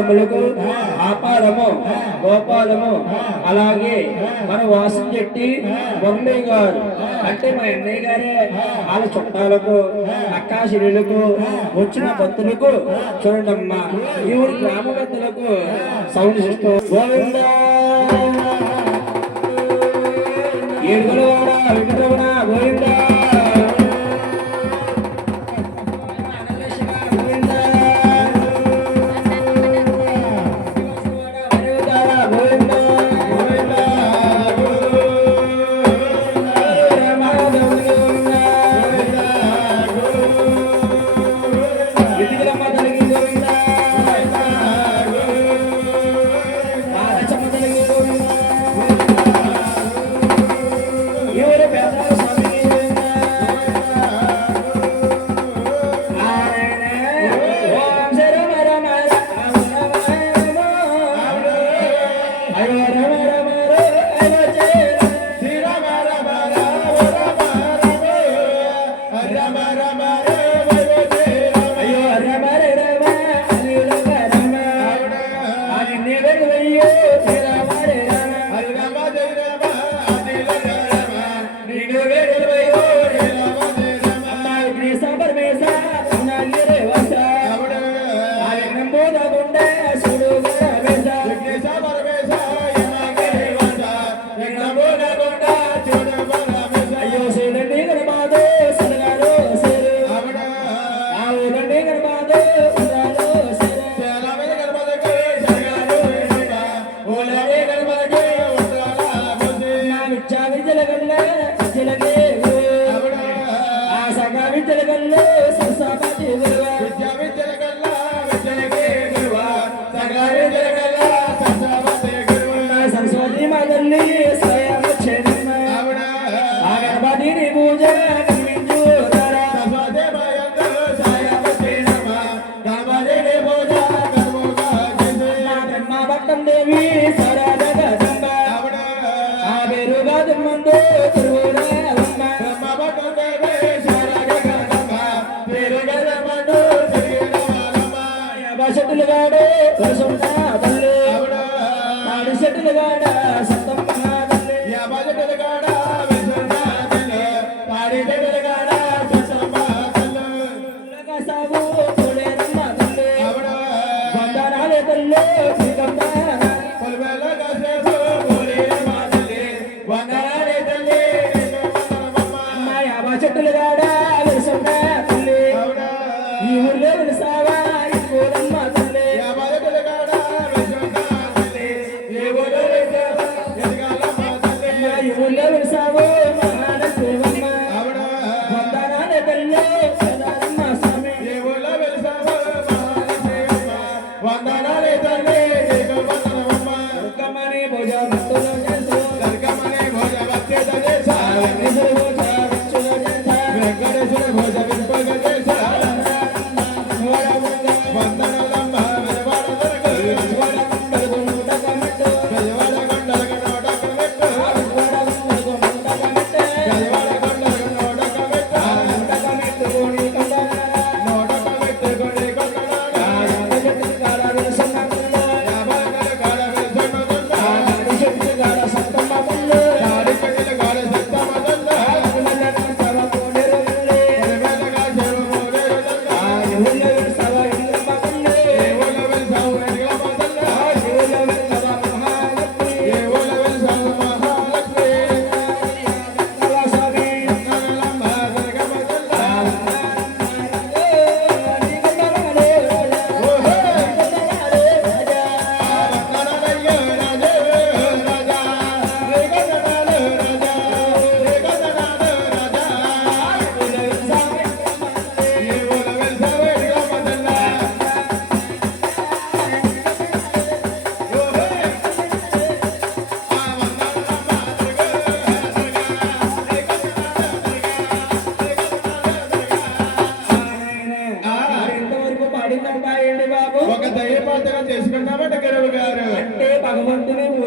తమ్ములకు ఆపారము గోపాలము అలాగే మన వాసం చెట్టి బొమ్మే గారు అంటే మా అన్నయ్య గారే వాళ్ళ చుట్టాలకు అక్కాశిరులకు వచ్చిన భక్తులకు చూడండి అమ్మా ఈ ఊరి గ్రామ పెద్దలకు సౌండ్ సిస్టమ్ గోవిందా ఏడుగుల వాడ వెంకటరమణ గోవిందా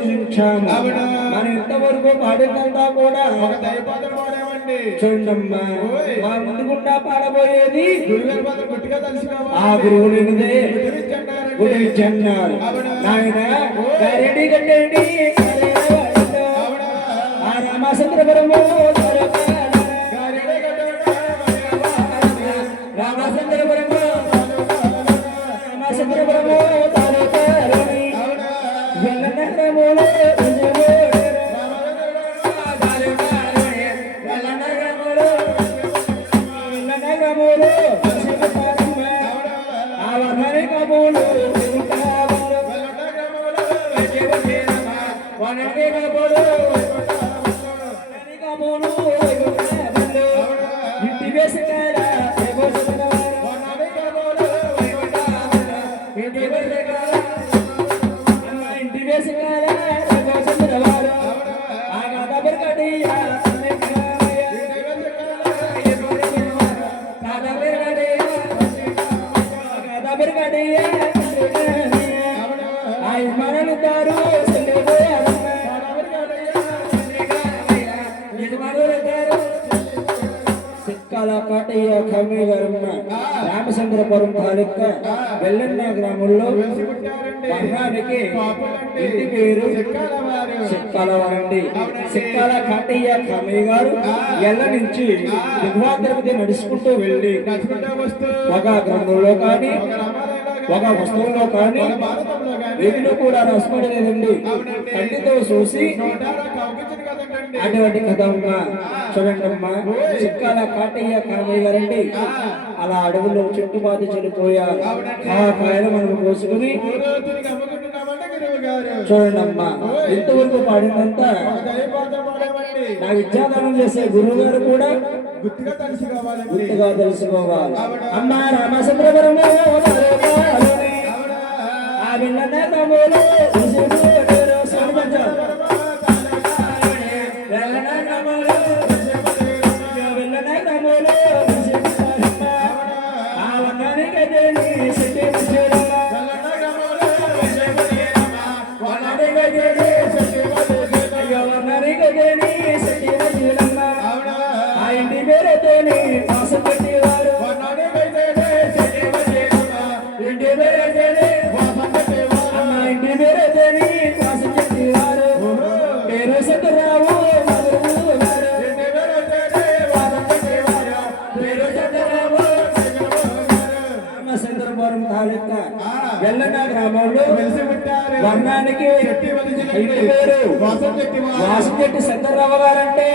సూచించాము. అవునా? మనం ఇంతవరకు పాడిందంతా కూడా ఒక దైవపాత్ర పాడామండి. చూడమ్మా, మా ముందుకుండా పాడబోయేది గురుగారి పాత్ర గట్టిగా తెలుసుకోవాలి. ఆ గురువునిదే గురించి గురించి అన్నారు. అవునా? నాయన గారెడ్డి కట్టండి అవునా? ఆ రామచంద్రపురము గారెడే గడ్డ రామచంద్రపురము రామచంద్రపురము తాలూకాలోని అవునా? వెల్లనగరములో ఇంటి వేసకాల ఇంటి వేసకాల ఆయుష్మానుతారు సిక్కాల కాటయ్య ఖమీగరమ్మ రామచంద్రపురం తాలూకా వెల్లన్న గ్రామంలో వర్ణానికి ఇంటి పేరు సిక్కాలవారండి. సిక్కాల కాటయ్య ఖమయ్య గారు ఎల్ల నుంచి దిగువ తిరుపతి నడుచుకుంటూ వెళ్ళి ఒక గ్రంథంలో కానీ ఒక వస్తువులో కానీ వీటిలో కూడా రసపడలేదండి. కంటితో చూసి అటువంటి కథ అమ్మా. చూడండి అమ్మా, చిక్కాల కాటయ్య కామయ్య గారండి అలా అడవుల్లో చుట్టుపాటు చెడిపోయారు. ఆ కాయలు మనం కోసుకుని చూడండి అమ్మా, ఇంతవరకు పాడిందంతా నా విద్యాదానం చేసే గురువు గారు కూడా గుర్తుగా తెలుసుకోవాలి. అమ్మా రామచంద్రపురము ఆ విల్లనే తమ్ములు వెల్లన గ్రామంలో వర్ణానికి ఇంటి పేరు వాసంచెట్టి శంకర్రావు గారంటే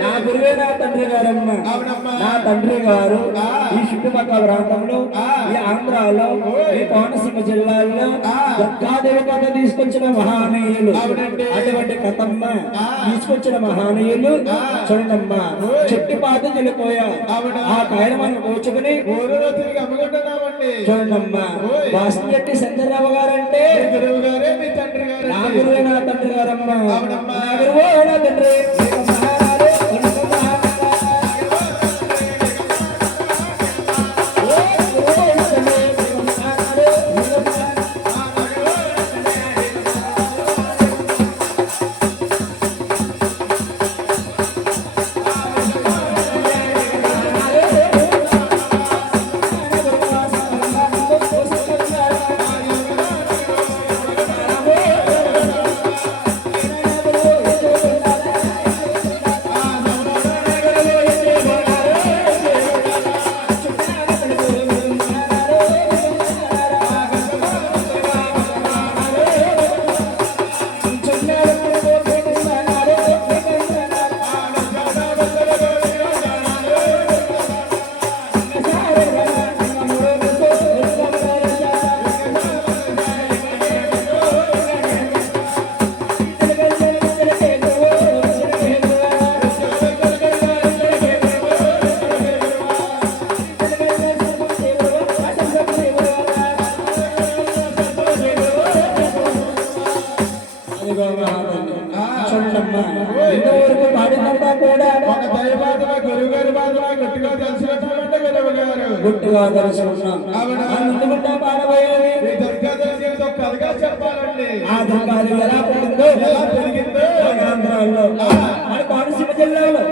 నా గురువే నా తండ్రి గారమ్మ. నా తండ్రి గారు ఈ చుట్టుపక్కల ప్రాంతంలో ఈ ఆంధ్రాలో ఈ కోనసీమ జిల్లాల్లో దుర్గాదేవి కథ తీసుకొచ్చిన మహానీయులు. అటువంటి కథమ్మ తీసుకొచ్చిన మహానీయులు చూడమ్మ చెట్టిపాత చెల్లిపోయా ఆ కాయలు మనం కూర్చుకుని చూడమ్మా. వాసంచెట్టి శంకర్రావు గారంటే నా గురువే నా తండ్రి గారమ్మ. నా గురువు నా తండ్రి ఇంతవరకు పాడినంతా కూడా గుట్టుగా తెలుసుకున్నాం. పాడబోయేది చెప్పాలండి. ఆ దుర్గాదేవి ఎలా పుట్టిందో ఎలా పెరిగిందో మన ఆంధ్రాలో మన కోనసీమ జిల్లాలో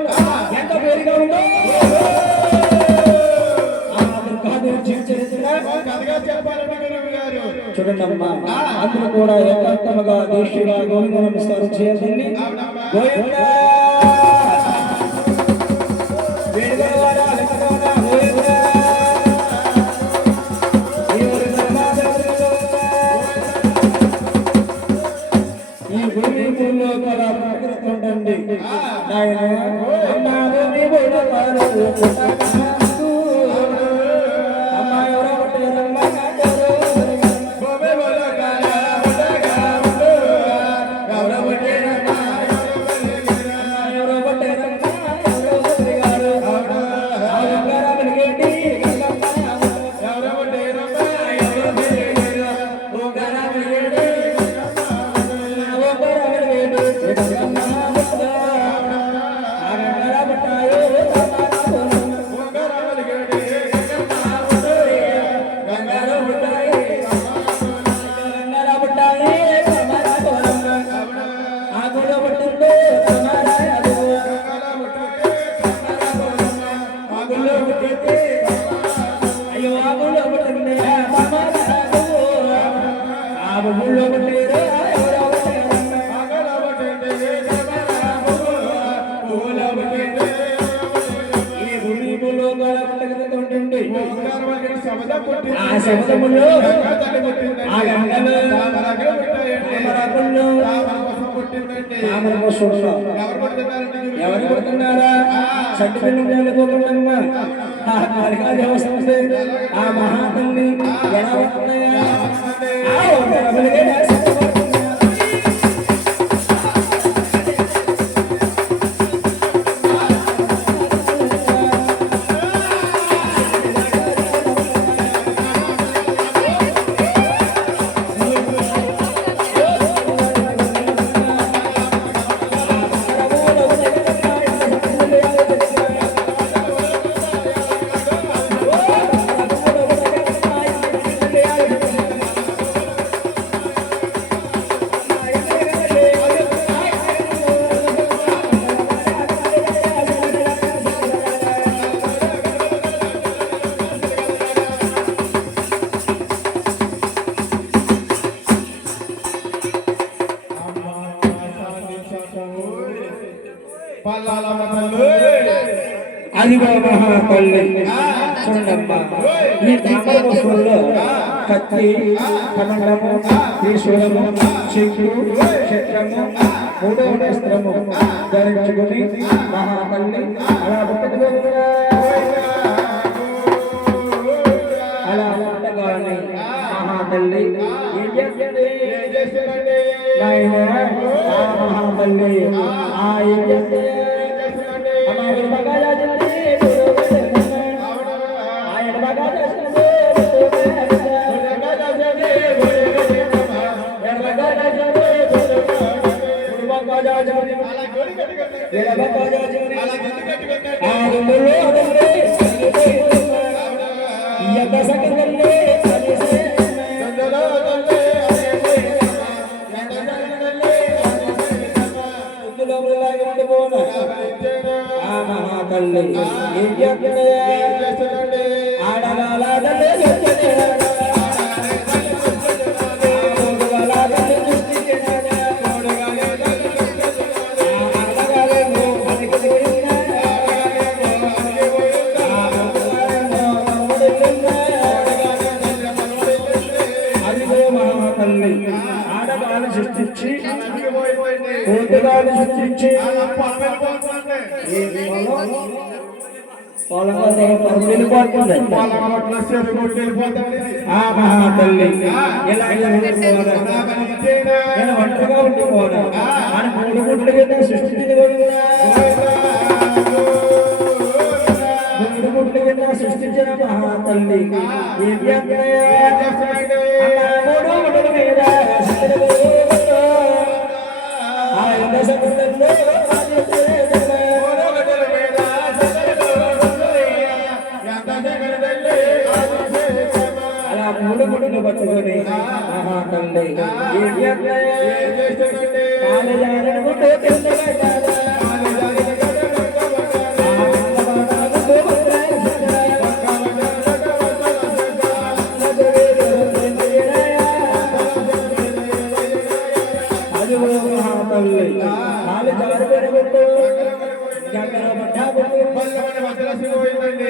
ఎంత పేరుగా ఉందో ఆ దుర్గాదేవి జీవించిన కథగా చెప్పాలంటే గురువు గారు చూడండి అమ్మా అందరూ కూడా ఏకాంతముగా దీక్షగా గోవింద నమస్కారం చేయాల్సింది గోవిందా వేణుగోపాల లక్ష్మణ గోవిందా ఈ భూమి భూమిలో కూడా ప్రకృతుండండి నాయన అమ్మా భూమి భూమిలో అమ్మా ఎవరో పుట్టారమ్మా గోమే బోలో గాల బడగా బుడు గౌరవ బటేరమ్మా ఎవరో పుట్టారమ్మా ఎవరో పుట్టారు ఆ బంగారాన్ని గెట్టి గౌరవ బటేరమ్మా ఎవరో పుట్టారు బంగారాన్ని గెట్టి గంగారామల గేడి ఆ శబ్దములు ఆ గంగలు ఎవరు కొడుతున్నారా చెట్టు పిల్లలు పోతుండమ్మా ఆ కాళికా దేవస్థానం ఆ మహాతల్లి ఎలా వస్తున్నాయా అదిగో మహాతల్లి చూడమ్మా ఈ తామర పుష్పంలో కత్తి కమండము త్రిశూలము శంఖు క్షత్రము మూడో నేస్త్రము ధరించుకుని మహాతల్లి అలా పుట్టుకోగా అలా పుట్టగానే మహాతల్లి ఏం చేస్తుంది నాయన ఆ మహాతల్లి ఆ ఏం చేస్తుంది మహాతల్లి ఏం చేస్తుంది ఆడగాల ఆడగాలు సృష్టించి కోతుగాలు సృష్టించి ఆ మహాతల్లి నేను ఒంటరిగా ఉండిపోనా అని మూడు గుడ్ల కింద సృష్టించింది మూడు గుడ్ల కింద సృష్టించిన మహాతల్లి ఏం చేస్తున్నాయా మూడు గుడ్ల మీద అలా మూడు గుడ్లు పట్టుకొని మహాతల్లి ఏం చేస్తున్నాయా జారనుకుంటూ కింద పడ్డారా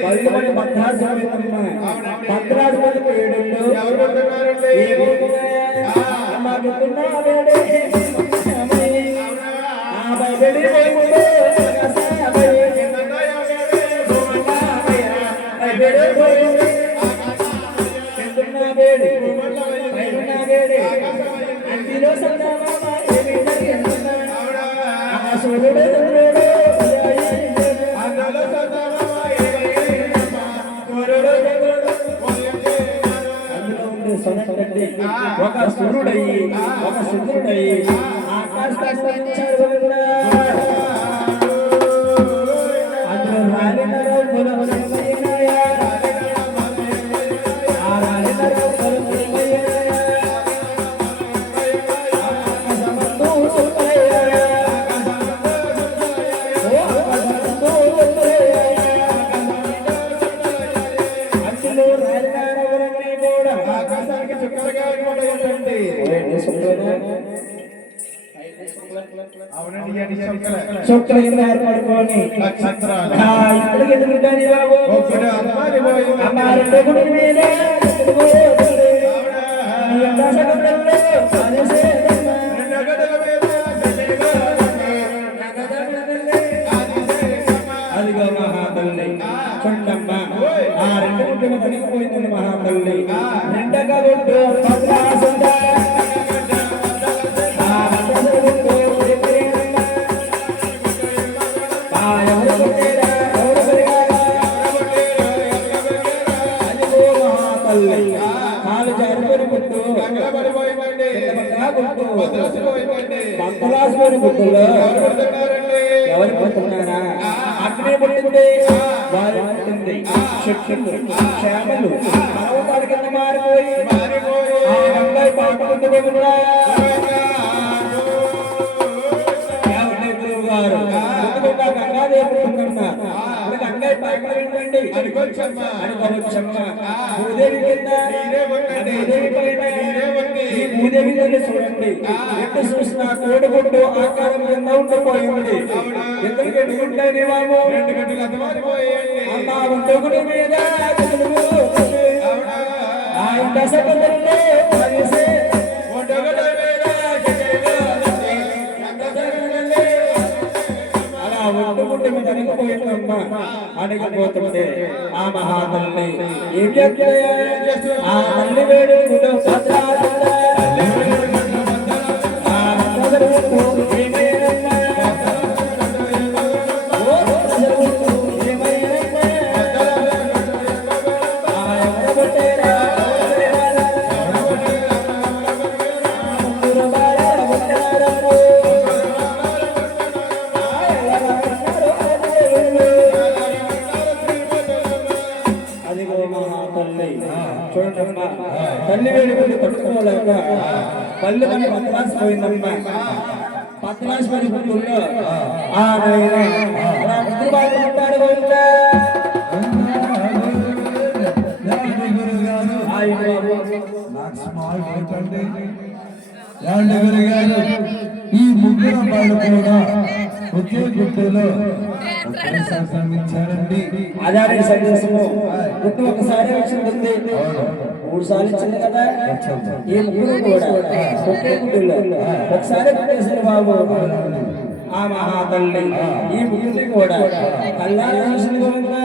పల్లెమని భద్రాసమేతమ్మ భద్రాసమని పేడల్లో ఎవరు కొడుతున్నారండి? అంటిలో ఒక సూర్యుడయ్యి ఒక శుక్రుడయ్యి ఆకాశాన్ని అందులో రాలినరో కులమయ్యా ఆ రాలినరో కులమయ్యా అందులో రాలినారవరన్నీ కూడా ఆకాశానికి చుక్కలుగా కనబడుతుందండి. అవునండి, ఇవన్నీ చుక్కలే. చుక్కలు కింద ఏర్పడుకొని నక్షత్రాలు. ఇక్కడికి ఎదుగుతాను బాబు ఒక్కడు అమ్మాయి పోయింది. అమ్మ రెండు గుడి మీద రెండు గదుల మీద అదిగో మహాతల్లి చుండమ్మ ఆ రెండు గుడ్డ తనిగిపోయిందండి మహాతల్లి రెండగా గుడ్డు కాలు జారిపోయిన గుడ్డు పడిపోయిందండి. వదిలేసిపోయిందండి. మంతలాసిపోయిన గుడ్డులో ఎవరు కొడుతున్నారండి? ఎవరు పోతున్నారా అక్కడే పుట్టింది వారు పుట్టింది శిక్షలు క్షేమలు పర్వతాల కింద మారిపోయి ఆ గంగాయి పాట పుట్టింది కూడా గురువు గారు ముందుగా గంగాదేవి పుట్టిందన్నారు ఇప్పుడు గంగాయి పాట ఏంటండి అనుకోవచ్చమ్మ భూదేవి కింద భూదేవి పైన ఈ భూదేవి కింద చూడండి ఎక్కడ చూసినా కోడిగుడ్డు ఆకారం కింద ఉండిపోయింది ఎందుకు ఎడుగుంటాయి బాబు రెండు గంటలు అర్థమైపోయాయండి. అమ్మ ఒంటొకటి మీద ఆయన దశకంలో పరిసే ఒంటొకటి మీద అలా ఒంటొకటి మీద అణిగిపోయిందమ్మ అణిగిపోతుంటే ఆ మహాతల్లి ఏం చేస్తుంది ఆ తల్లి వేడు చూడండి తల్లి వేడుకలు పట్టుకోలేక పల్లె పని పత్రాసిపోయిందమ్మా పత్రాసిపోయిన గుర్తుల్లో ఆ నాయన అలా ముద్దుబాటు ఉంటాడు గోవిందా ఈ ముగ్గురు వాళ్ళు కూడా ఒకే గుర్తులో సంక్రమించారండి. ఆధార సందేశము గుర్తు ఒకసారి వచ్చింది మూడు సార్లు ఇచ్చింది కదా ఈ ముగ్గురు కూడా ఒకే గుర్తుల్లో ఒకసారి పెట్టేశారు బాబు ఆ మహాతల్లి ఈ ముగ్గురిని కూడా కళ్యాణ గోవిందా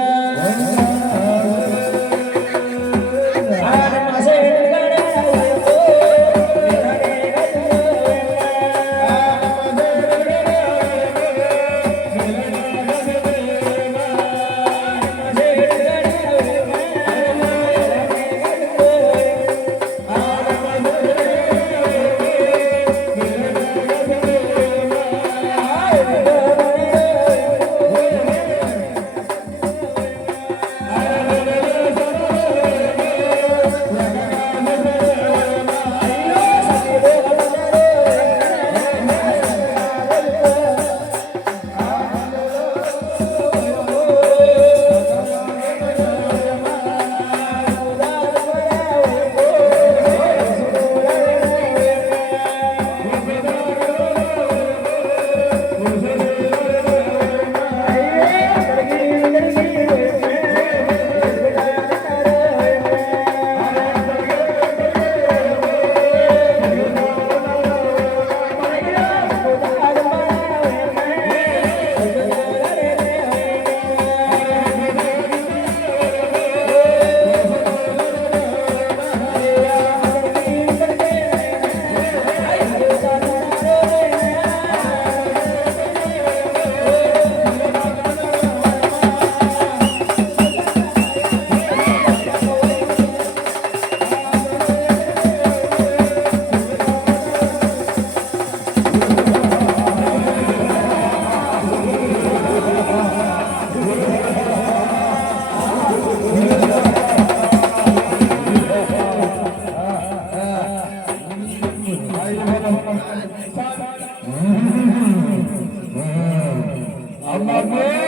అమ్మాయి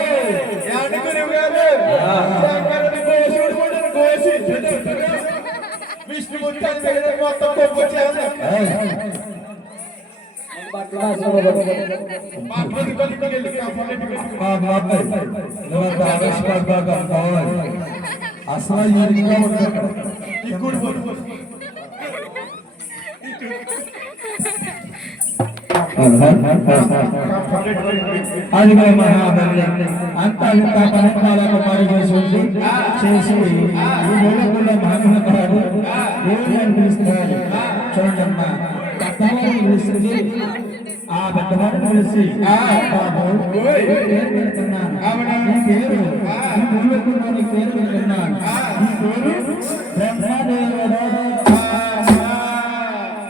యాండి గురువుగారు శంకరుని కోసుడు కూడా కోసి విష్ణుమూర్తి దగ్గర మొత్తం కొప్పు చేద్దాం పార్వతి కొలికి వెళ్ళి కాపాడండి అసలు ఈ గుడి అది మహాబలి అంత ఇంత పనకాలకు పరిచేసి చేసి ఈ మూలకుల మహానుభావుడు దేవుని పిలుస్తున్నాడు. చూడమ్మా పెద్దవారిని పిలుస్తుంది, ఆ పెద్దవారిని పిలిచి బాబు పేరు వింటున్నాను, ఈ పేరు ఈ మూలకులోని పేరు వింటున్నాను, ఈ పేరు బ్రహ్మదేవుడు.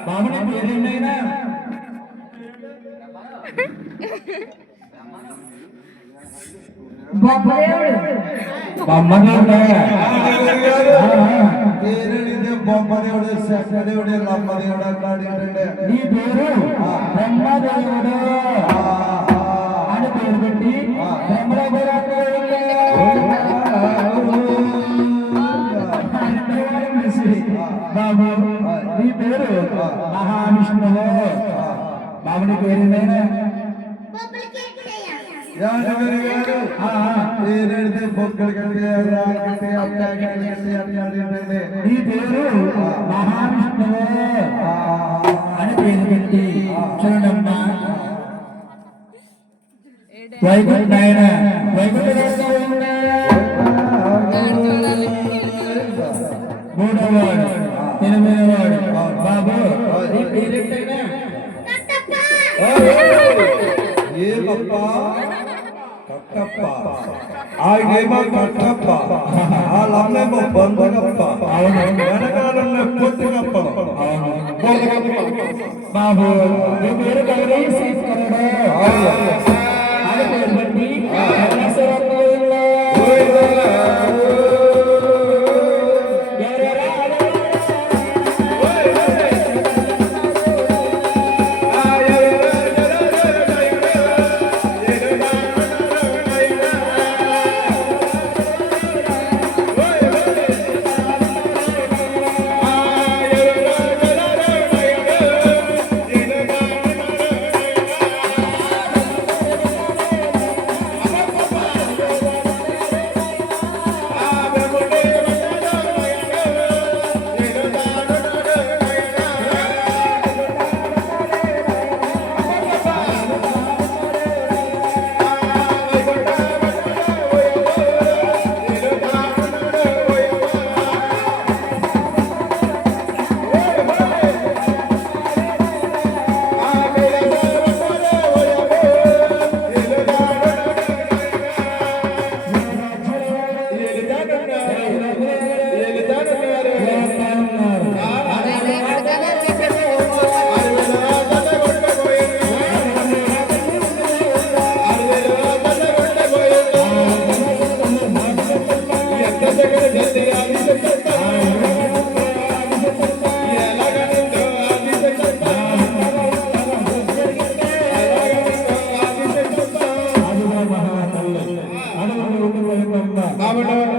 బాబుని పేరేనైనా బొమ్మదేవుడు శంకరదేవుడు లమ్మదేవుడు అన్నాడు. నీ పేరు బ్రహ్మదేవుడు అని పేరు పెట్టి బాబు నీ పేరు మహావిష్ణువు. బాబుని పేరునైనా నీ పేరు మహావిష్ణువు అని పేరు పెట్టి చూడమ్మా వైకుంఠ నాయన మూడవవాడు ఎనిమిదవాడు బాబు నీ పేరేంటైనా ఆయనేమో కట్టప్ప, వాళ్ళమ్మేమో బంధుగప్ప, వెనకాలన్న పొత్తుగప్ప. బాబు నీ పేరు కలరీశ్వరుడు అని పేరు పెట్టి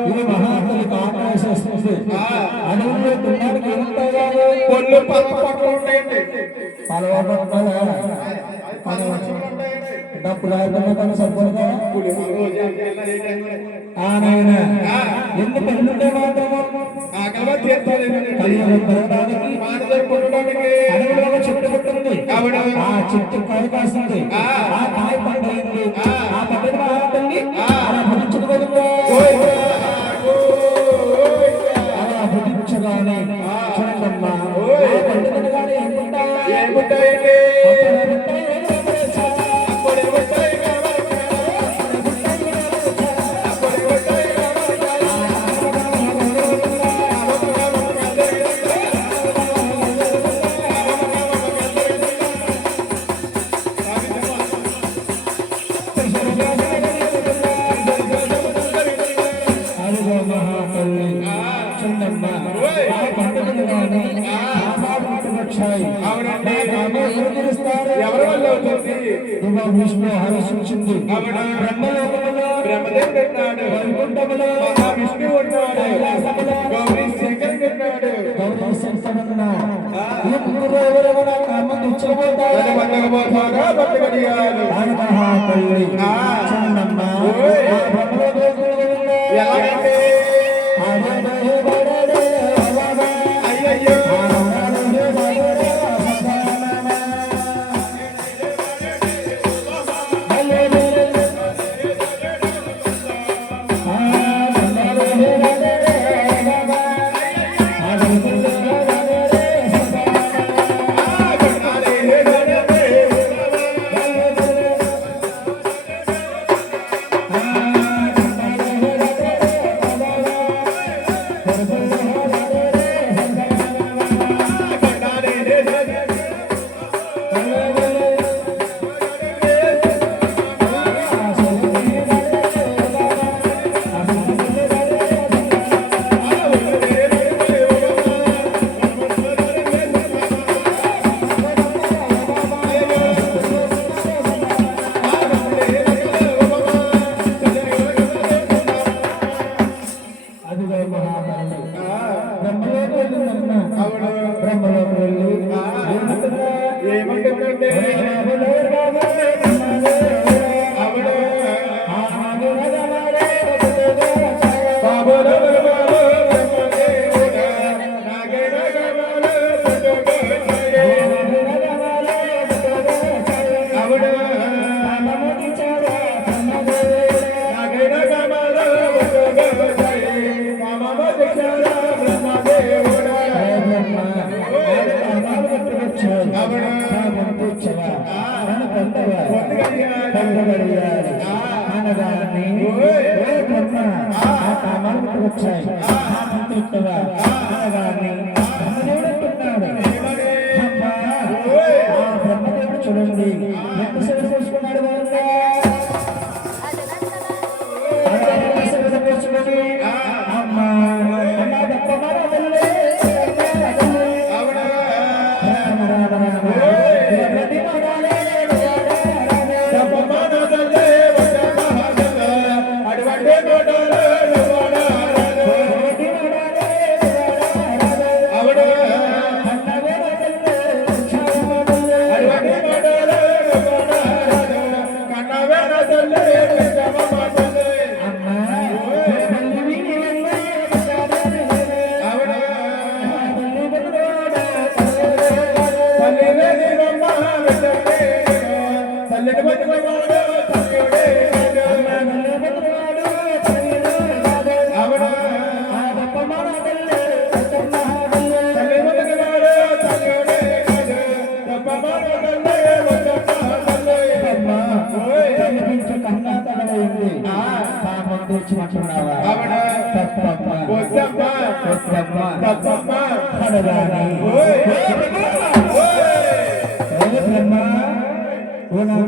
ఇది మహాత్ములకు ఆకాశం వస్తుంది. అడవుల్లో తినడానికి పొల్లు పక్క ఉంటాయండి. డబ్బు రాకుండా సరిపడదా ఆయన ఎందుకు ఎన్నుంటే అడవిలో చెట్టు పుట్టింది, ఆ చెట్టు కాయ కాస్తుంది, ఆ కాయ పండింది, ఆ పండిన మహాతల్లి అలా భుజించుకోదు. అలా భుజించగానే చూడమ్మా పండుగగానే ఏముంటాయండి. వచ్చాయి సృష్టిస్తారు ఎవరి వల్ల అవుతుంది దివ్య విష్ణు ఆలోచించింది అవును. బ్రహ్మలోకములో బ్రహ్మదేవుడు ఉన్నాడు వైకుంఠములో మహావిష్ణువు ఉన్నాడు కైలాసములో గౌరీ శంకరుడు ఉన్నాడు గౌరీ శంకరుడున్నా. ఈ ముగ్గురు ఎవరెవరో కామం ఇచ్చబోతారు బతకబోతారా బతకడియాలు ఆనమహా తల్లి చిన్నమ్మ ఓయ్. ఆ బ్రహ్మలోకములో ఉన్న ఎలాగంటే ఆడడే బడడే అవగా అయ్యయ్యో ఆడడే బడడే అవగా అదిగో మహాతల్లి బ్రహ్మలోకి వెళ్ళిందమ్మా. బ్రహ్మలోకి వెళ్ళి ఏమంటుందా? ఏమంటుందంటే చూడండి ఎంత సేవ చేసుకున్నాడు అమ్మా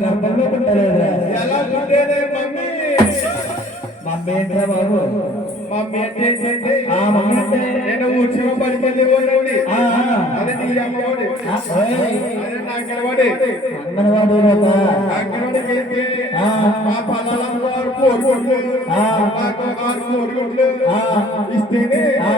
గర్భంలో పుట్టలేదా ఎలా చూడేదే మమ్మీ మమ్మీ ఏంట్రా బాబు మమ్మీ అంటే ఆ మమ్మీ అంటే నేను ఊడ్చిన 10 ఓడి ఆ, ఆ. అదే నీ అమ్మవాడి ఆ, ఓయ్. అదే నాకెవాడి అంగన్వాడీ లోపల. అక్కడికి వెళ్తే ఆ. మా పలానా వారు కోరుకోట్లు ఆ. నాకు 6 కోరుకోట్లు ఆ. ఇస్తేనే ఆ.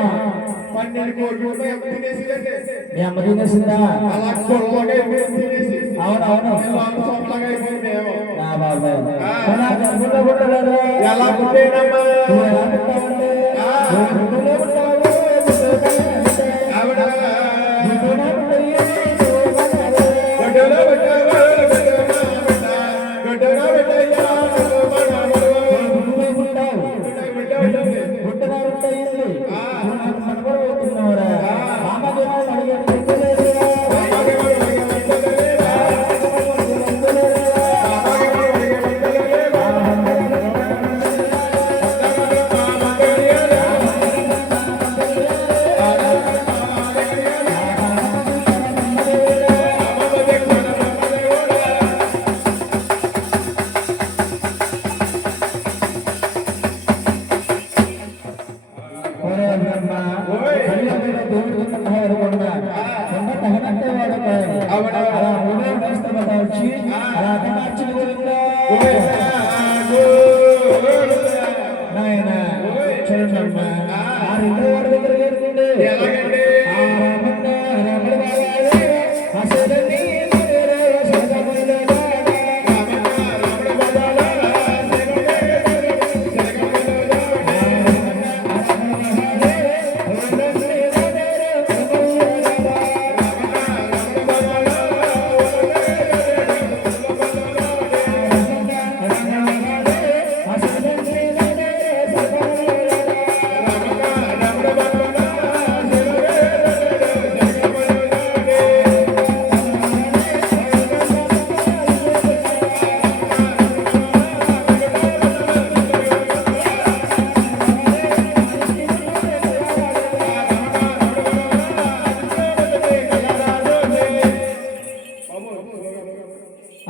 12 కోరుకోట్లు ఎంత తినేసిందండి మీ అమ్మ తినేసిందా అలా కొల్లగా తినేసి అవునవును వాళ్ళు సొంతగా అయిపోయింది నా బాబు అలా గర్భంలో పుట్టలేదా ఎలా పుట్టేనమ్మా నువ్వు ఎలా పుట్టావండి? నువ్వు గుడ్డులో పుట్టావు. ఆవిడ గుడ్డులో పుట్టాయి. గడ్డలో పెట్టావా గడ్డలో పెట్టయ్యా గుడ్డులో పుట్టావు. పుట్టిన పుట్టయింది. నువ్వు నాకు మనవడు అవుతున్నావురా. రామదేవాన్ని అడిగాను చెప్పలేదురా. ఆ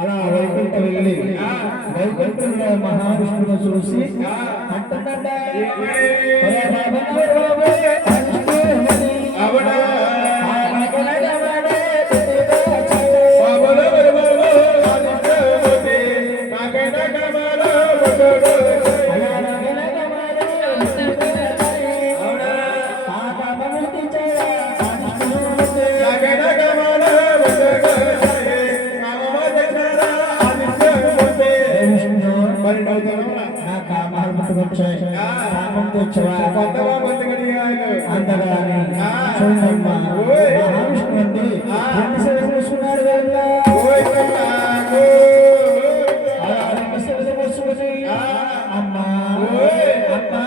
అలా వైకుంఠ వెళ్ళి వైకుంఠంలో మహావిష్ణువును చూసి అంటున్నాడ అందగానే చూడమ్మా మహావిష్ణువు అండి రెండు సేవలు చూసుకున్నారు కదా రెండు సేవలు చూసుకుని అమ్మా అమ్మా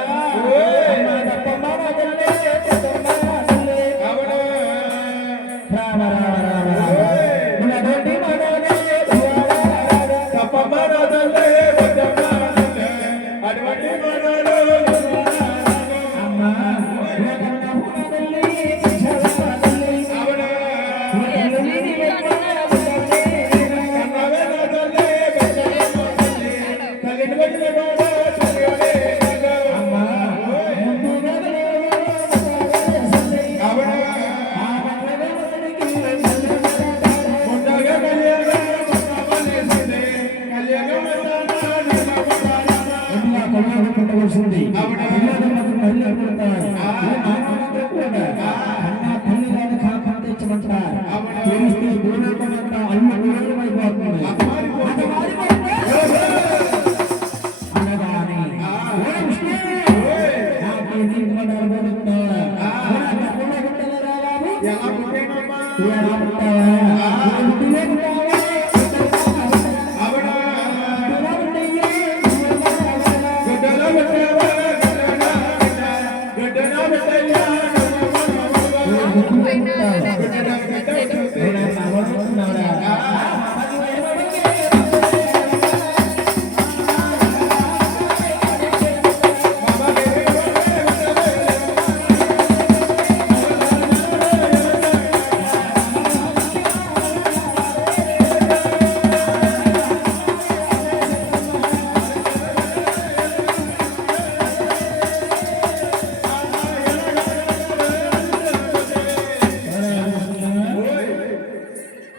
తప్పమ్మ రామ రామ రామ ఉన్నటువంటి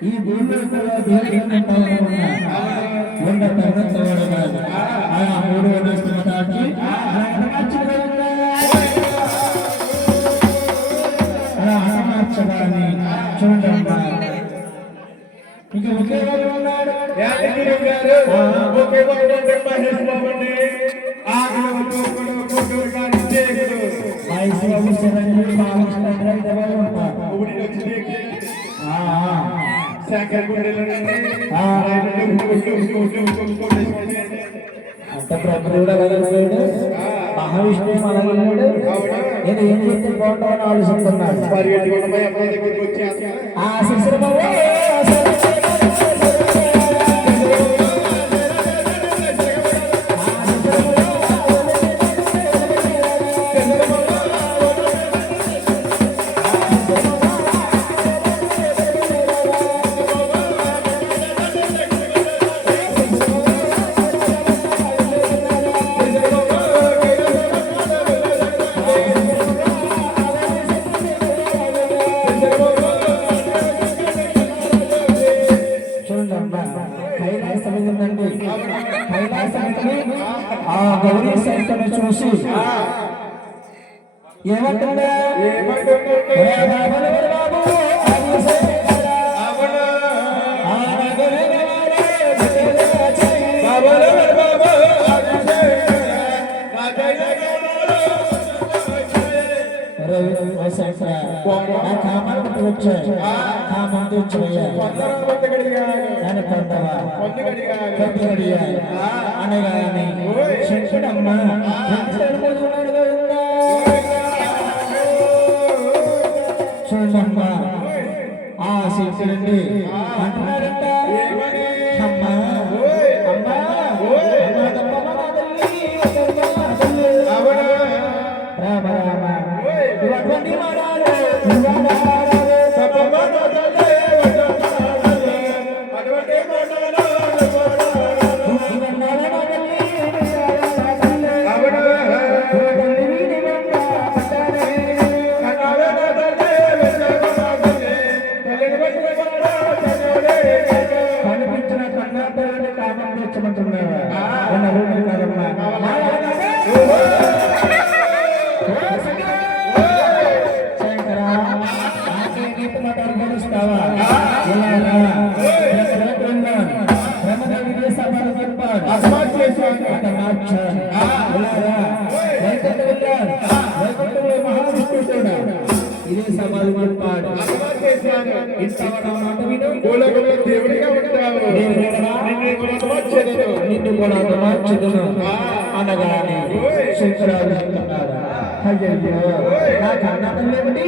ఈ భూమిలో కూడా దేవుడు ఆయా మూడు వేస్తున్నాకి అలా హనుమార్చగాని చూడండి ఇక ఒకే వాళ్ళు ఉన్నాడు అంత ప్రభుడు మహావిష్ణువు మనల్ని నేను ఏం చేస్తే బాగుంటామని ఆలోచిస్తున్నాడు ఆ శిశురబాబు ఆ గౌరీ శంకర్ని చూసి ఏమంటున్నా అనగానే శంకరమ్మ చూడమ్మా ఆ శంకరుడి అంటున్నారంట అమ్మ అమ్మ రామ రామ ఇటువంటి మాడాలి తీర్చమంటున్నారా ఉన్న రూపాయలు కాదమ్మా శంకరా నాకే గీత మాటలు బోధిస్తావా బ్రహ్మదేవి దేశాలు చెప్పాడు అస్మాత్ చేశాను అత మార్చాడు వైకుంఠంలో మహావిష్ణుడు ఇదే సమాధి మంపాడు అస్మాత్ చేశాను ఇంతవరకు మాట విను భూలోకంలో దేవుడిగా ఉంటావు నిన్ను కూడా మార్చుదును అనగానే శంకరాలు చెప్తున్నారు అయ్యయ్యో నా కన్న తల్లేమిటి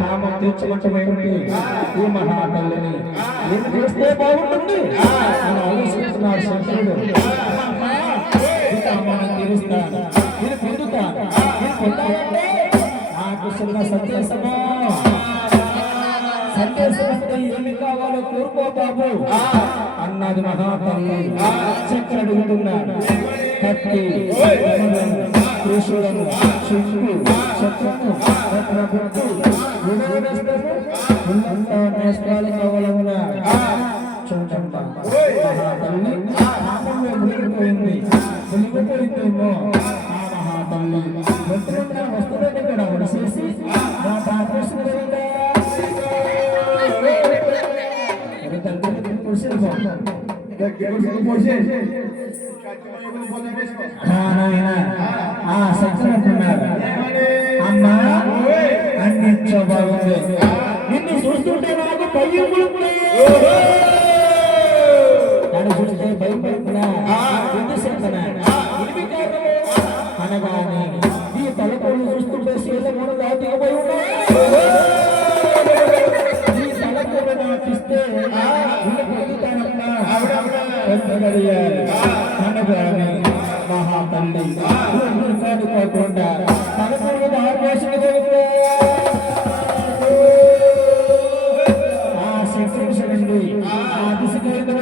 కామం తీర్చమంటమేమిటి ఈ మహాతల్లిని నేను చేస్తే బాగుంటుంది అని ఆలోచిస్తున్నాడు శంకరుడు కామాన్ని తీరుస్తాను నేను పొందుతాను నేను పొందాలంటే నాకు చిన్న సందేశమా సందేశం అంటే ఏమి కావాలో కోరుకో బాబు అన్నది మహాతల్లి చక్కెర అడుగుతున్నాడు కత్తి త్రిశూలము చింపు చక్రము రత్నపుట్టు నేస్త్రాలు కావాలన్నా చూడండి మహాతల్లి పాపంలో మునిగిపోయింది మునిగిపోయిందేమో ఆ మహాతల్లి మంత్రులున్న వస్తువులను కూడా వడిసేసి నా పాపేశ్వర ఆ సత్యనంటున్నారు అమ్మా అన్నించో బాగుంది నిన్ను చూస్తుంటే నాకు భయములు నన్ను చూస్తే భయపడుతున్నా ఎందుకున్నా అనగానే ఈ తలపొలు చూస్తుంటే శీలమును దాటిగా పోయి ఈ తలపొలు నాటిస్తే అనగానే మహాతల్లి కాకుండా తలపొలు ఆవేశం ఆ శిక్షించండి ఆ దిశగా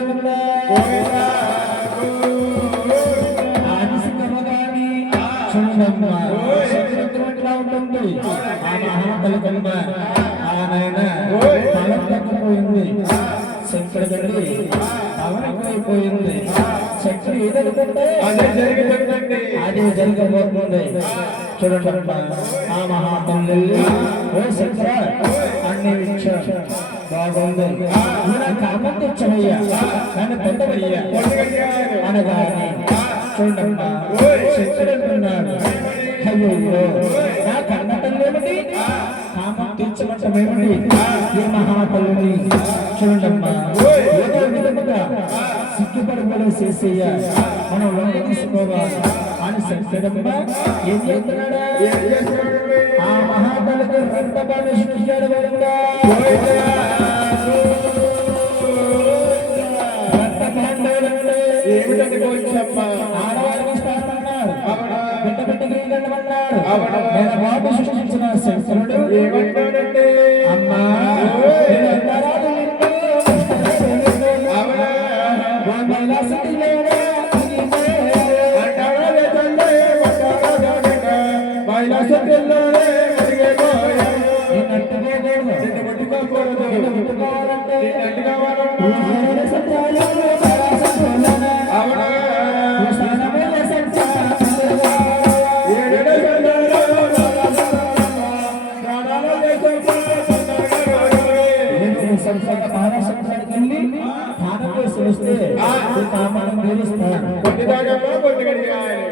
ఉంటుంది ఆ మహాతల్లి కనుక ఆ నాయన బలం తగ్గిపోయింది శంకర గడి అవనమైపోయింది శక్తి ఏదనుకుంటే అదే జరుగుతుందండి అదే జరగబోతుంది చూడండి ఆ మహాతల్లి ఓ శంకర అన్ని ఇచ్చాడు బాగుంది కామం తెచ్చవయ్యా నన్ను పొందవయ్యా అనగానే చూడమ్మా శంకరుడు అంటున్నాడు అయ్యో నా కన్నతల్లేమిటి కామం తీర్చమంటమేమిటి ఈ మహాతల్లిని చూడమ్మా ఏదో విధముగా సిగ్గుపడబడి చేసేయ మనం వంట తీసుకోవాలి అని శంకరమ్మ ఏం చేస్తున్నాడా ఆ మహాతల్లికి రక్తపాన్ని సృష్టించాడు వేడుగా ఏమిటని కోరికమ్మా ఆడవారికి స్థానమన్నారు బిడ్డ బిడ్డకి గండమన్నారు నేను బాబు సృష్టించిన శంకరుడు ఏమంటాడంటే అమ్మా నేను ఎంతరాదు నిన్ను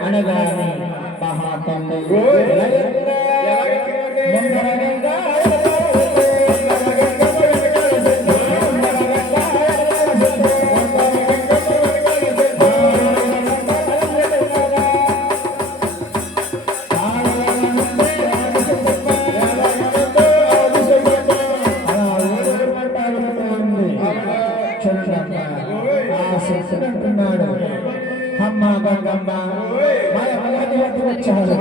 అనగానే మహాతల్లి అంటున్నాడు అమ్మ గంగమ్మ వచ్చాడు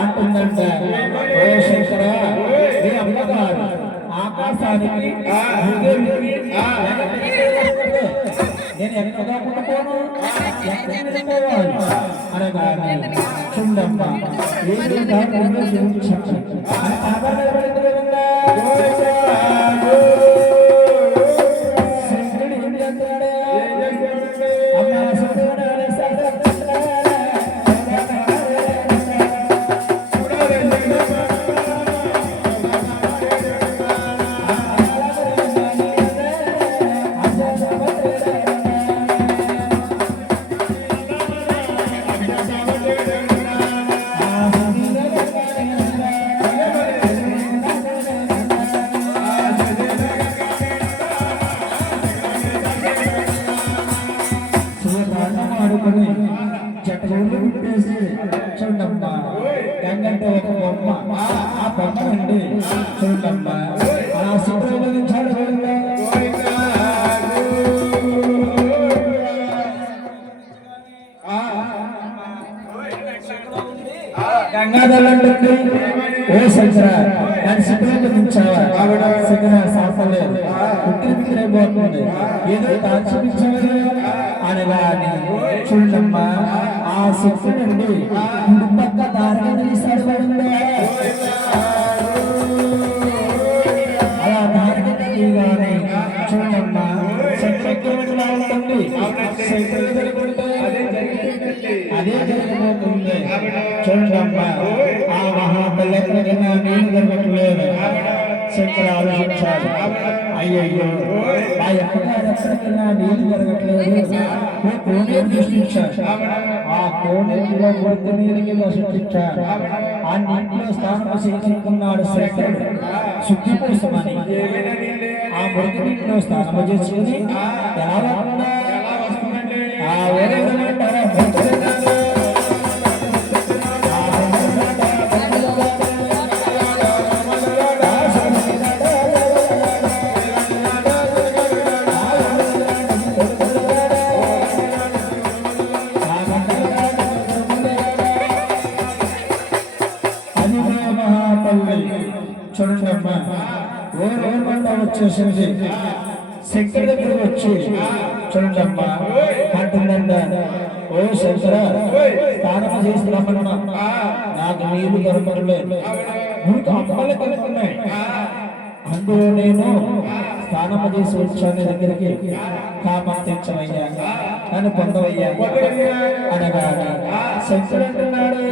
అంటుందంట ఓ శంకర నీ అమ్మగారు ఆకాశానికి నేను ఎక్కడా పుట్టుకోను పెట్టుకోవాలి అనగా చూడమ్మ ఏదో దాంట్లో చూపించాలి చెట్లు పెట్టేసి చూడమ్మా గంగంటే ఒక బొమ్మ ఆ బొమ్మ అండి చూడమ్మా ఆ శివుడు గంగాధరండి ఓ శంకర దాని శిఖరం గురించావా శిఖర సాఫలేదు ఉక్కిరి పోతుంది ఏదో తాచిపించాలి అనగా చూడమ్మా ఆ శక్తి నుండి పక్క దారిగా తీసాడు అలా దారిగా తీయగానే చూడమ్మా శక్తిలా ఉంటుంది అదే జరగబోతుంది చూడమ్మా ఆ మహాబలకరమైన నీళ్ళు జరగట్లేదు శంకర ఆలోచించాడు అయ్యయ్యో ఆ ఎక్కడికైనా నీళ్ళు జరగట్లేదు కోనేరు సృష్టించాడు ఆ కోనేరులో వృద్ధి నీళ్ళ కింద సృష్టించాడు ఆ నీటిలో స్నానం చేసుకున్నాడు శంకరుడు శుద్ధి కోసమని ఆ వృద్ధి నీటిలో స్నానం చేసుకుని ఎలా ఆ వేరే చూడండి వచ్చేసింది శంకర్ దగ్గర వచ్చి చూడండి అమ్మా అంటుందంట ఓ శంకర స్నానం చేసి రమ్మన్నా నాకు నీళ్లు దొరకలేదు అమ్మలు కలుగుతున్నాయి అందులో నేను స్నానం చేసి వచ్చాను దగ్గరికి కాపాడించవయ్యా నన్ను పొందవయ్యా అనగా శంకర్ అంటున్నాడు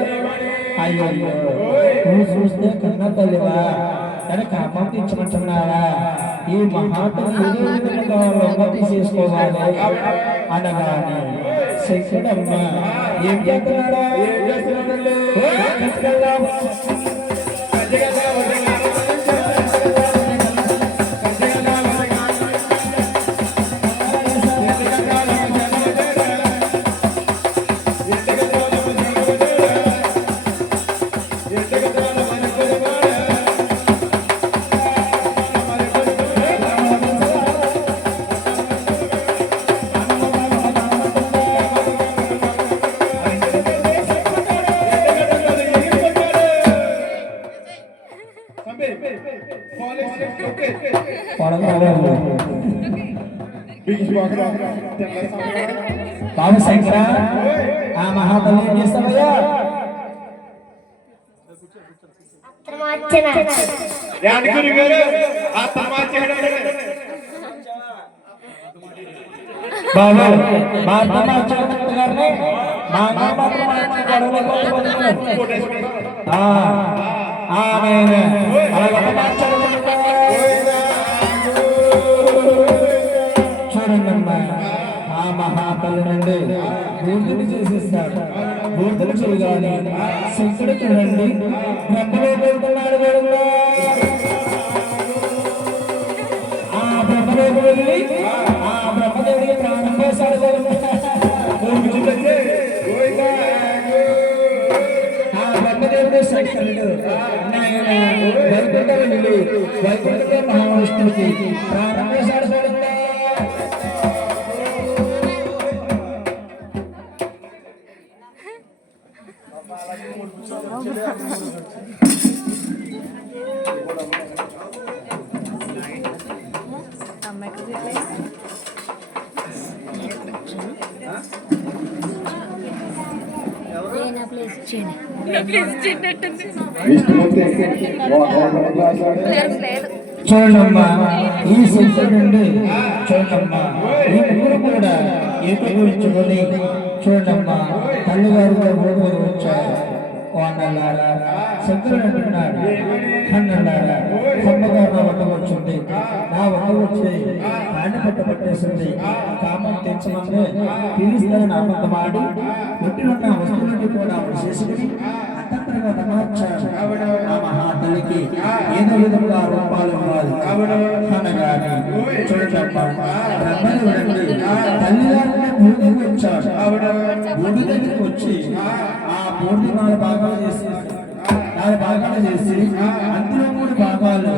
అయ్యో నువ్వు చూస్తే కన్నా తల్లివా అని కాపాడించమంటున్నారా ఈ మహాత్మ చేసుకోవాలి అనగానే శంకరమ్మ ఏం చేస్తున్నాడా బాబు శంకర ఆ మహాతల్లి ఏం చేస్తావయ్యా బాబు మా గారిని చూడండమ్మా ఆ మహాతల్లి నుండి బూర్దులు చేసేస్తాడు బూర్దులు చేయగానే శంకరుడు చూడండి బ్రహ్మలో వెళ్తున్నాడు ఆ బ్రహ్మలోకి వెళ్ళి ఆ బ్రహ్మదేవుడికి ప్రాణం పోసాడు ఆ బ్రహ్మదేవుడు శంకరుడు వైకుంఠ వెళ్ళి వైకుంఠ మహావిష్ణువుకి ప్రాణం పోసాడు విష్ణుమూర్తి రాశాడు. చూడమ్మా ఈ శిల్పి నుండి చూడమ్మా ఈ ముగ్గురు కూడా ఏకీభవించుకొని చూడమ్మా తల్లిగారు కూడా మూడు వచ్చారు. వానల్లారా శంకరుడు అంటున్నాడు, కన్నల్లారా అమ్మగారు నా వంట వచ్చింది, నా వంట వచ్చి కాండి పట్టేసింది, కామం తెచ్చమని పిలుస్తానని అబద్ధమాడి పుట్టినున్న వస్తువులకి కూడా చేసుకుని అంతఃకరంగా తమార్చాడు. ఆ మహాతల్లికి ఏదో విధంగా రూపాలు ఇవ్వాలి అనగానే చూడమ్మా బ్రహ్మదేవుడు తల్లిగారిని భూమికి వచ్చాడు. భూమి దగ్గరికి వచ్చి ఆ భూమి 4 భాగాలు చేసి అందులో 3 భాగాలు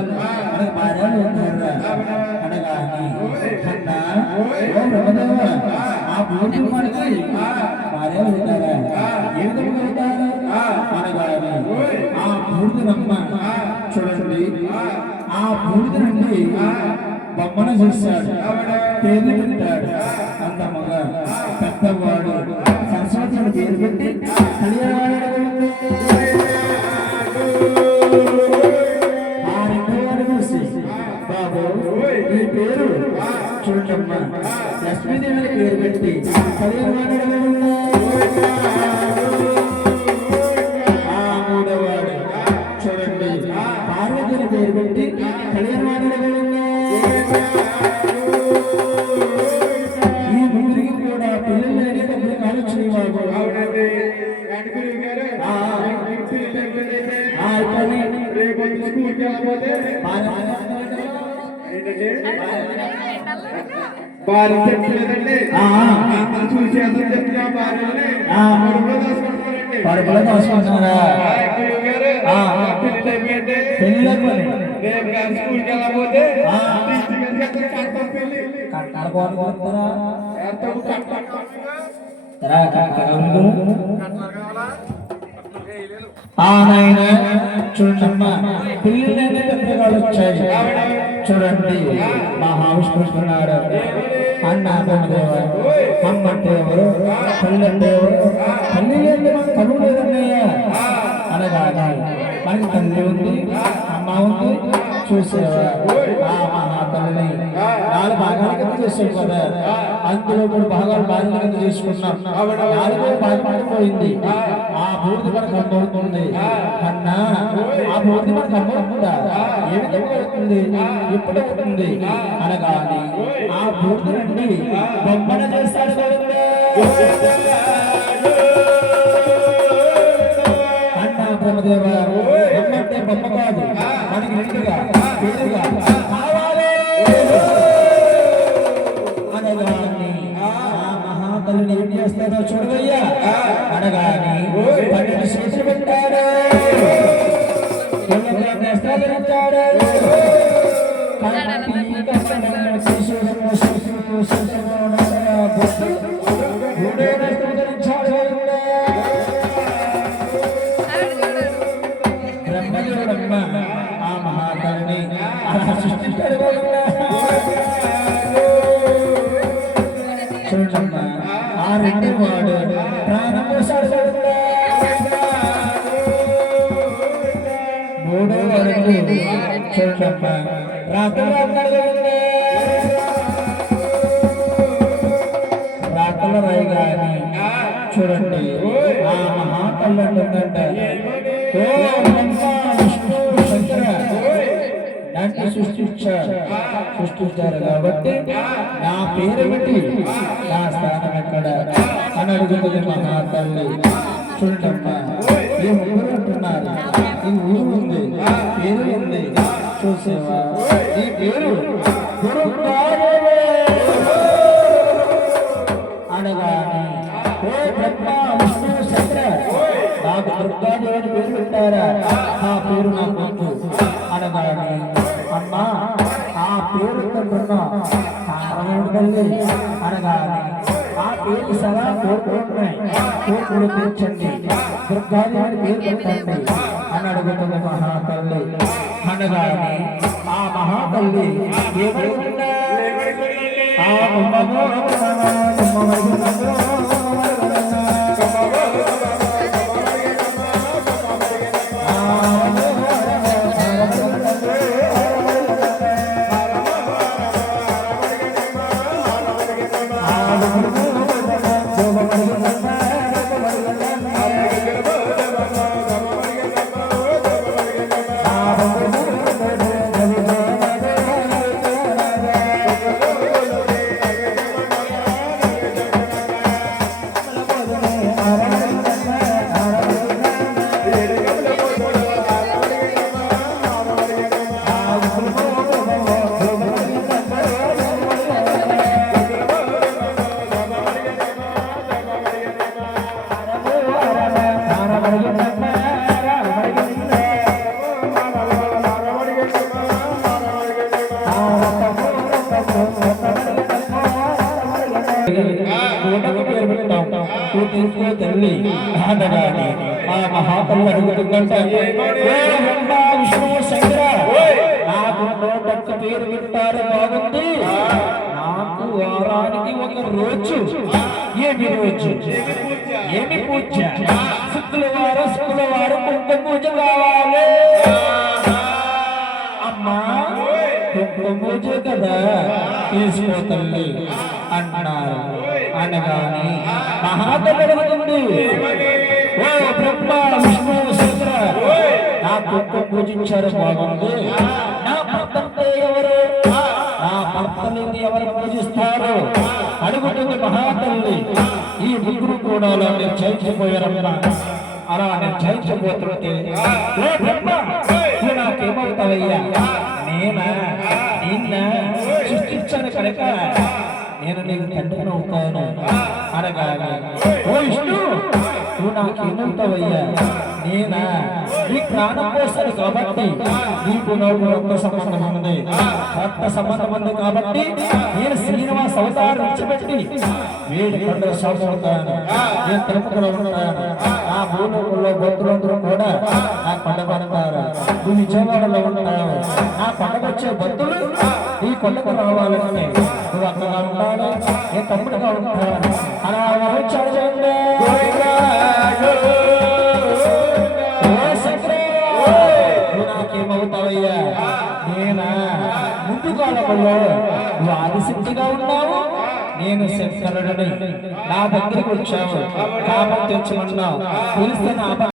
మనకు భార్యలు ఉన్నారు అనగాని అన్నా ఓ బ్రహ్మదేవ ఆ భూమి మనకి భార్యలు ఉంటారా, ఏ విధంగా ఉంటారు అనగాని ఆ బూడిదమ్మ చూడండి ఆ బూడిద నుండి బొమ్మను చేశాడు, పేర్లు పెట్టాడు. అందమ్మగా పెద్దవాడు సరస్వతిని పేరు పెట్టి బాబు ఈ పేరు చూడమ్మా లక్ష్మీదేవిని పేరు పెట్టి ఆ 3వవాడు చూడండి పార్వతిని పేరు పెట్టి ఈ ముగ్గురికి కూడా పిల్లలు తప్పుడు కాలుచ్చేవాడు. చూసి అతను చెప్పిన భార్యని పరుపులో దోసుకుంటున్నారా స్కూల్కి వెళ్ళకపోతే చూడమ్మా పిల్లలన్నీ పెద్దగాళ్ళు వచ్చాయి. చూడండి మహావిష్ణుడు అన్న దేవ అమ్మ దేవరు తల్లి ఎవరు, తల్లి లేని కనులు లేదన్నయ్యా అనగా మనకి తల్లి ఉంది అమ్మ ఉంది చూసేవా ఆ మహాతల్లిని 4 భాగాల కింద చేసాడు కదా, అందులో 3 భాగాలు భార్యల కింద చేసుకున్నాం. 4వ భాగం పోయింది. ఆ బూడిద మనకు అమ్మవుతుంది అన్నా, ఆ బూడిద మనకు అమ్మవుతుందా, ఏ విధంగా అవుతుంది, ఎప్పుడు అవుతుంది అనగాని ఆ బూడిద నుండి బొమ్మన చేస్తాడు అన్నా. బ్రహ్మదేవ బొమ్మంటే బొమ్మ కాదు, మనకి నిండుగా పేరుగా కావాలి అనగాని ఆ మహాతల్లిని ఏం చేస్తాడో చూడవయ్యా అనగాని 12 చేతులు పెట్టాడు, బ్రహ్మదేవుడమ్మ ఆ మహాతల్లిని అలా సృష్టించాడు. చూడమ్మా ఆ 2వవాడు ప్రాణం పోసాడు. 3వవాడు చూడమ్మా రాకల రాయి గాని చూడండి ఆ మహాతల్లి అంటుందంట, ఓ విష్ణు శంకర నన్ను సృష్టించారు కాబట్టి నా పేరు పెట్టి నా స్థానం ఎక్కడ అని అడుగుతుంది మహాతల్లి. చూడమ్మా ఈ ముగ్గురు అంటున్నారు, ఈ ఊరు ఉంది, పేరు ఉంది, చూసేవా ఈ పేరు అనగాని ఓ బ్రహ్మ విష్ణు శంకర నాకు దుర్గాదేవిని పేరు పెట్టారా, ఆ పేరు నాకు వద్దు అనగాని అమ్మా ఆ పేరు తండ్రున్నా తల్లి అనగాని ఆ పేరు సలా కోరుకుంటున్నాయి, కోరుకులు తీర్చండి, దుర్గాదేవిని పేరు పెట్టండి అని అడుగుతుంది మహాతల్లి అనగాని ఆ మహాతల్లి ఆ తల్లి అనగానే ఆ మహాతల్లి అడుగుతుందంట, "ఓ బ్రహ్మ విష్ణు శంకర, నాకు నోటొక్క పేరు వింటారు బాగుంది, నాకు వారానికి ఒక రోజు, ఏమి రోజు, ఏమి పూజ, శుక్రవారం కుంకుమ పూజ కావాలి." అమ్మా కుంకుమ పూజ కదా, తీసుకో తల్లి అన్నారు. అనగానే మహాతల్లి అడుగుతుంది, "ఓ బ్రహ్మ విష్ణు శంకర, నా కుంకుమ పూజించారు బాగుంది, నా భర్తంటే ఎవరు, నా భర్తని ఎవరు పూజిస్తారు అడుగుతుంది మహాతల్లి. ఈ ముగ్గురు కూడా నిర్చయించిపోయారమ్మా. అలా నిర్చయించబోతుంటే, "ఓ బ్రహ్మ, నువ్వు నాకేమవుతావయ్యా, నిన్న సృష్టించాను కనుక నేను నీకు తండ్రిని అవుతాను" అనగానే, "ఓ విష్ణు, నువ్వు నాకేమవుతావయ్యా, నేనా నీ ప్రాణం పోస్తాను కాబట్టి నీకు నాకు రక్త సంబంధం ఉంది, రక్త సంబంధం ఉంది కాబట్టి నేను శ్రీనివాస అవతారం విడిచిపెట్టి వేడి కొండల సాగుతాను, నేను తిరుపతిలో ఉంటాను, నా భూలోకంలో భక్తులందరూ కూడా నా కొండ పడతారు, నువ్వు విజయవాడలో ఉంటావు, నా కొండకు వచ్చే భక్తులు ఈ కొండకు రావాలంటే నువ్వు అక్కగా ఉండాలి, నేను తమ్ముడుగా ఉంటాను" అలా వచ్చాడు. నాకేమవుతావయ్యా, నేనా ముందు కాలంలో నువ్వు ఆదిశక్తిగా ఉన్నావు, నేను శంకరుడిని, నా దగ్గరికి వచ్చావు కాబట్టి తెచ్చమన్నావు, తెలిస్తే నా